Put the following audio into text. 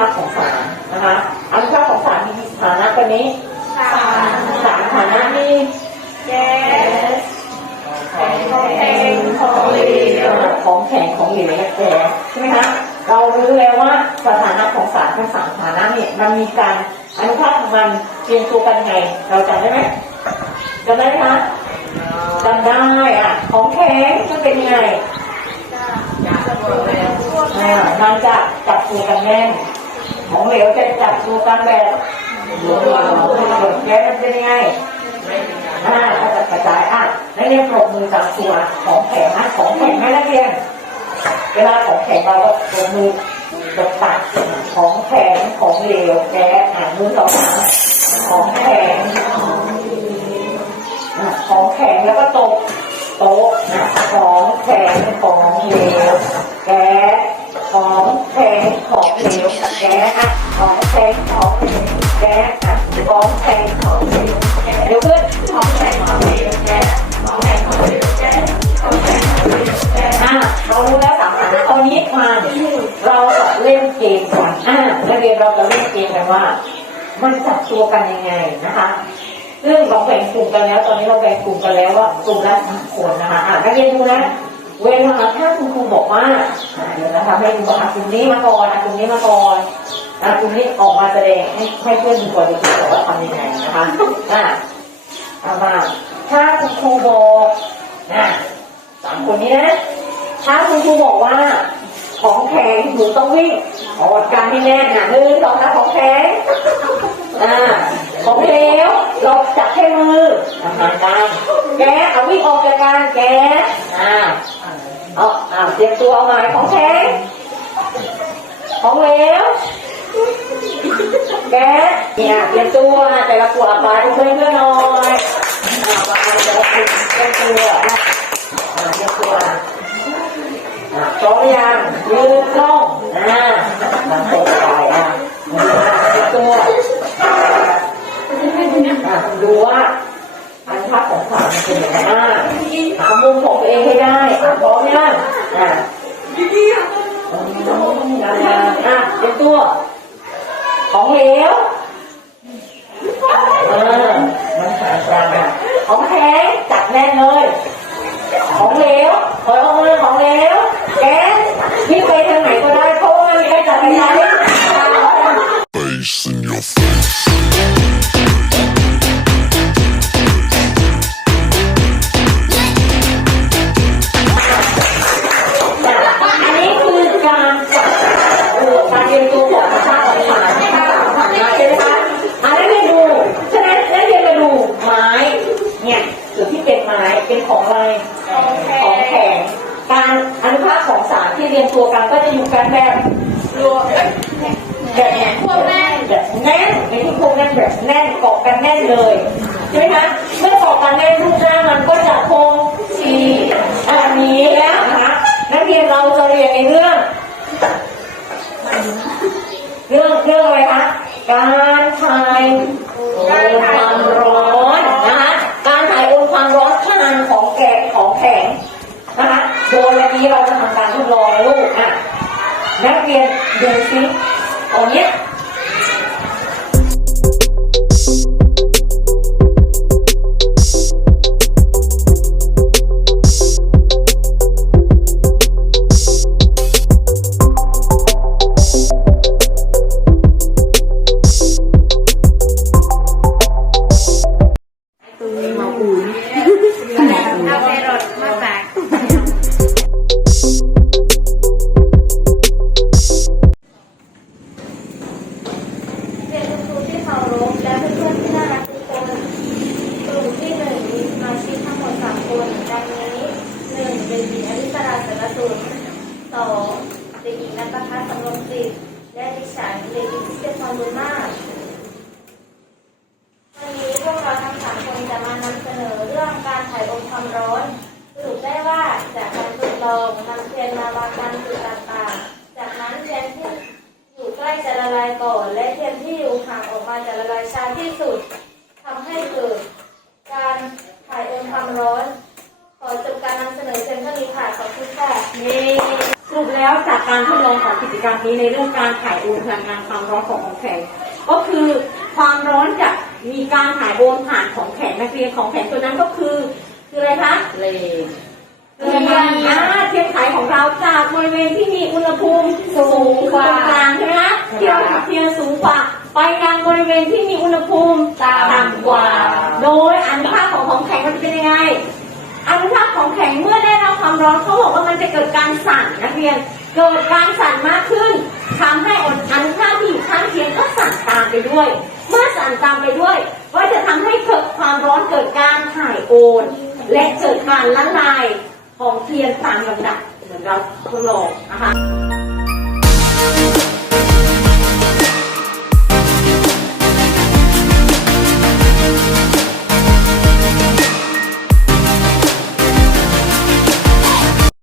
ภาคของสารนะคะอนุภาคของสารมีกี่สถานะตัวนี้สามสามสถานะมีแก๊สของแข็งของเหลวของแข็งของเหลวและแก๊สใช่ไหมคะเรารู้แล้วว่าสถานะของสารทั้งสามสถานะเนี่ยมันมีการอนุภาคของมันเรียงตัวกันไง เราจำได้ไหมจำได้ไหมคะจำได้อะของแข็งมันเป็นยังไงจะบวกแล้วพวกอ่ามันจะจับตัวกันแน่น ของเหลวจะจับตัวกันแบบหลวมๆแก๊สมันเป็นยังไงอ่าก็จะกระจายอะนักเรียนปรบมือจับตัวของแข็งนะของแข็งให้นักเรียน เวลาของแข็งเราก็ปรบมือตบตัดของแข็งของเหลวแกอ่านมือสองของแข็งอะของแข็งแล้วก็ตบโต๊ะของแข็งของเหลวแก ของแข็งของเหลวแก๊สอะของแข็งของเหลวแก๊สอะของแข็งของเหลวแก๊สเดี๋ยวขึ้นของแข็งของเหลวแก๊สของแข็งของเหลวแก๊สของแข็งของเหลวแก๊สอะเรารู้แล้วสามฐานะตอนนี้มาเราจะเล่นเกมกันอะนักเรียนเราจะเล่นเกมกันว่า มันจับตัวกันยังไงนะคะซึ่งเราแบ่งกลุ่มกันแล้ว ตอนนี้เราแบ่งกลุ่มกันแล้วว่ากลุ่มละสามคนนะคะอะนักเรียนดูนะ เวลาถ้าคุณครูบอกว่าเดี๋ยวนะคะให้ดูบอกกลุ่มนี้มาก่อนอะกลุ่มนี้มาก่อนอะกลุ่มนี้ออกมาแสดงให้ให้เพื่อนดูก่อนดีกว่าว่าทำยังไงนะคะอะเอามาถ้าคุณครูบอกนะสามคนนี้นะถ้าคุณครูบอกว่า ของแข็งหนูต้องวิ่งอดการให้แน่นนะหนึ่งสองสามของแข็งอ่าของเหลวเราจับแค่มือทำงานกันแกเอาวิ่งออกจากการแกอ่า เอาอ่าเตรียมตัวเอาใหม่ของแข็งของเหลวแกสเนี่ยเตรียมตัวนะแต่ละขวดไปเพื่อนเพื่อนๆหน่อยอ่าไปแต่ละคนเตรียมตัวนะอ่าเตรียมตัวนะอะพร้อมยังยืนตรงอ่าทำตัวไปอะมือหักตัวอะดูว่า องสาเป็นยังไงอะหามุมของตัวเองให้ได้อะพร้อมยังอะอะเตรียมตัว ของเหลวเออมันหายใจอะของแข็งจับแน่นเลย ของเหลวถอยออกมาของเหลวแก๊สพี่ไปทางไหนก็ได้เพราะว่ามันใกล้จักรยาน ที่เป็นไม้เป็นของอะไรของแข็งการอนุภาคของสารที่เรียนตัวกันก็จะอยู่กันแบบรวมแบบแน่นแบบแน่นในที่พวกแน่นแบบแน่นเกาะกันแน่นเลยใช่ไหมคะเมื่อเกาะกันแน่นรูปหน้ามันก็จะคงที่อันนี้แล้วนะคะนักเรียนเราจะเรียนในเรื่อง เรื่องเรื่องอะไรคะการถ่ายโอนความร้อนนะคะการถ่ายโอนความ ร้อนของแกะของแข็งนะคะโดยวันนี้เราจะทำการทดลองนะลูกอะนักเรียนดูซิตรงเนี้ย องเด็กหญิงนัทพัฒน์สำรงจิตและดิฉันเด็กหญิงพิเศษพรบุญมากวันนี้พวกเราทั้งสามคนจะมานำเสนอเรื่องการถ่ายอนความร้อนสรุปได้ว่าจากการทดลองนำเทียนมาวางตามจุดต่างๆ จากนั้นเทียนที่อยู่ใกล้จะละลายก่อน และเทียนที่อยู่ห่างออกมาจะละลายช้าที่สุดทำให้เกิดการถ่ายอนความร้อนขอจบการนำเสนอเพียงเท่านี้ค่ะ ขอบคุณค่ะนี่ รุปแล้แล้วจากการทดลองของกิจกรรมนี้ในเรื่องการถ่ายโอนพลังงานความร้อนของของแข็งก็คือความร้อนจะมีการถ่ายโอนผ่านของแข็งนักเรียนของแข็งตัวนั้นก็คือคืออะไรคะเลนเทียนอ่าเทียนไขของเราจากบริเวณที่มีอุณหภูมิสูงกว่ากลางใช่ไหมคะที่เราจุดเทียนสูงกว่าไปยังบริเวณที่มีอุณหภูมิต่ำกว่า โดยอนุภาคของของแข็งมันจะเป็นยังไงอนุภาคของแข็งเมื่อได้รับความร้อนเขาบอกว่า มันจะเกิดการสั่นนักเรียน เกิดการสั่นมากขึ้นทำให้อนุภาคที่อยู่ข้างเคียงก็สั่นตามไปด้วย เมื่อสั่นตามไปด้วย ก็จะทำให้เกิดความร้อนเกิดการถ่ายโอน และเกิดการละลายของเทียนตามลำดับเหมือนเราทดลองนะคะ